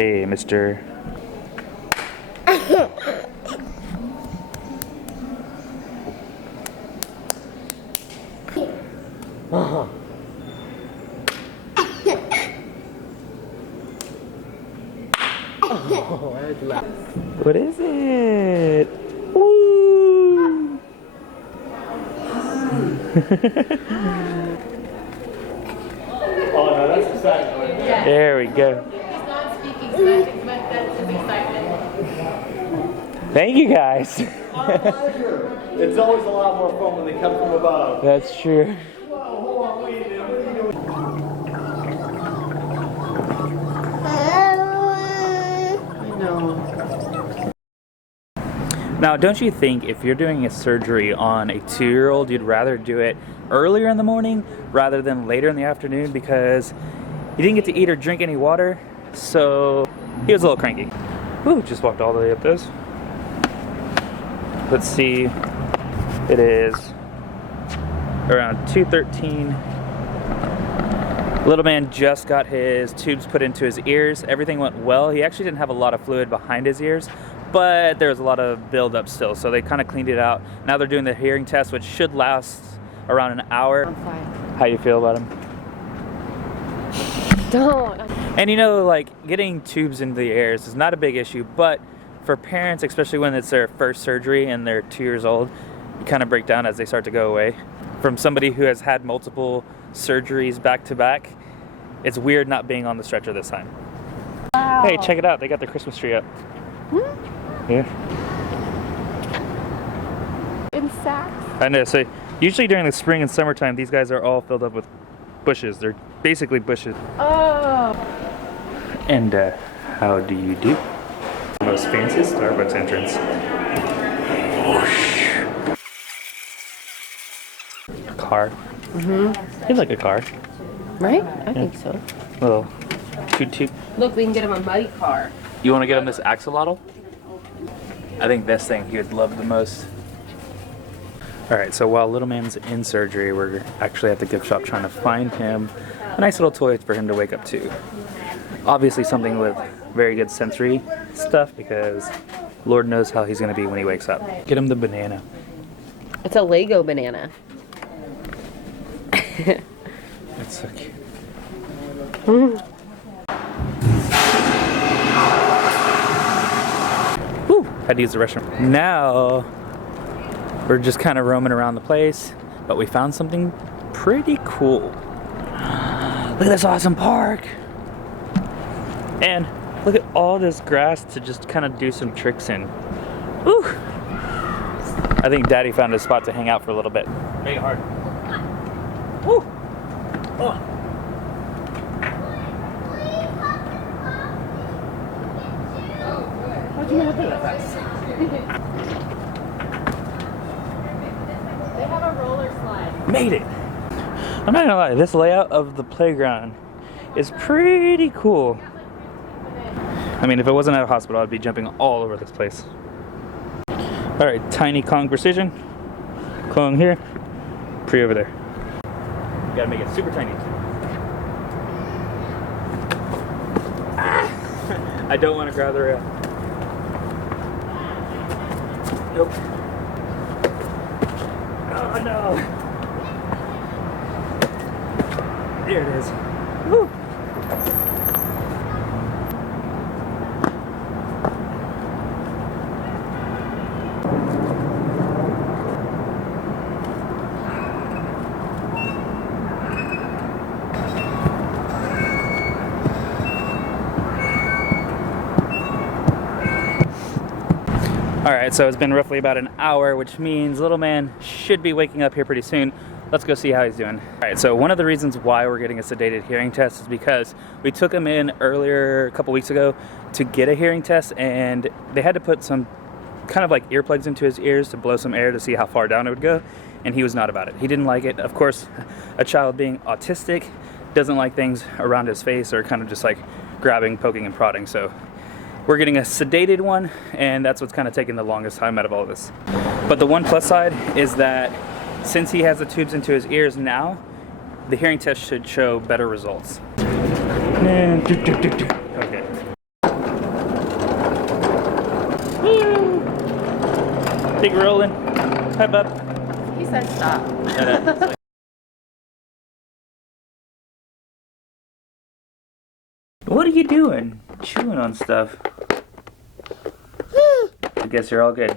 Hey, mister. What is it? Woo! Oh no, that's exciting. Yeah. There we go. He's not speaking Spanish, but that's his excitement. Thank you guys. Our pleasure. It's always a lot more fun when they come from above. That's true. Whoa, hold on, wait a minute. What are you doing? Now, don't you think if you're doing a surgery on a 2-year-old, you'd rather do it earlier in the morning rather than later in the afternoon, because he didn't get to eat or drink any water, so he was a little cranky. Ooh, just walked all the way up those. Let's see, it is around 2:13. Little man just got his tubes put into his ears. Everything went well. He actually didn't have a lot of fluid behind his ears, but there was a lot of buildup still, so they kind of cleaned it out. Now they're doing the hearing test, which should last around an hour. I'm fine. How you feel about him? Don't. And you know, like, getting tubes into the ears is not a big issue, but for parents, especially when it's their first surgery and they're 2 years old, you kind of break down as they start to go away. From somebody who has had multiple surgeries back to back, it's weird not being on the stretcher this time. Wow. Hey, check it out. They got the Christmas tree up. Yeah. In sacks. I know. So usually during the spring and summertime, these guys are all filled up with bushes. They're basically bushes. Oh. And how do you do? The most fancy Starbucks entrance. Car. It's like a car. Right? I think so. Little toot. Look, we can get him a muddy car. You want to get him this axolotl? I think this thing he would love the most. Alright, so while little man's in surgery, we're actually at the gift shop trying to find him a nice little toy for him to wake up to. Obviously something with very good sensory stuff, because Lord knows how he's going to be when he wakes up. Get him the banana. It's a Lego banana. That's so cute. Whew, had to use the restroom. Now, we're just kind of roaming around the place, but we found something pretty cool. Look at this awesome park. And look at all this grass to just kind of do some tricks in. Whew. I think Daddy found a spot to hang out for a little bit. Make it hard. Woo! Oh. How'd you know that fast? They have a roller slide. Made it! I'm not gonna lie, this layout of the playground is pretty cool. I mean, if it wasn't at a hospital, I'd be jumping all over this place. Alright, tiny Kong precision. Kong here, Pre over there. You gotta make it super tiny. I don't want to grab the rail. Nope. Oh no! There it is. Woo! Alright, so it's been roughly about an hour, which means little man should be waking up here pretty soon. Let's go see how he's doing. Alright, so one of the reasons why we're getting a sedated hearing test is because we took him in earlier, a couple weeks ago, to get a hearing test, and they had to put some kind of like earplugs into his ears to blow some air to see how far down it would go, and he was not about it. He didn't like it. Of course, a child being autistic doesn't like things around his face or kind of just like grabbing, poking, and prodding, so we're getting a sedated one, and that's what's kind of taking the longest time out of all of this. But the one plus side is that since he has the tubes into his ears now, the hearing test should show better results. Okay. Big rolling. Hi, bub. He said stop. What are you doing? Chewing on stuff. I guess you're all good.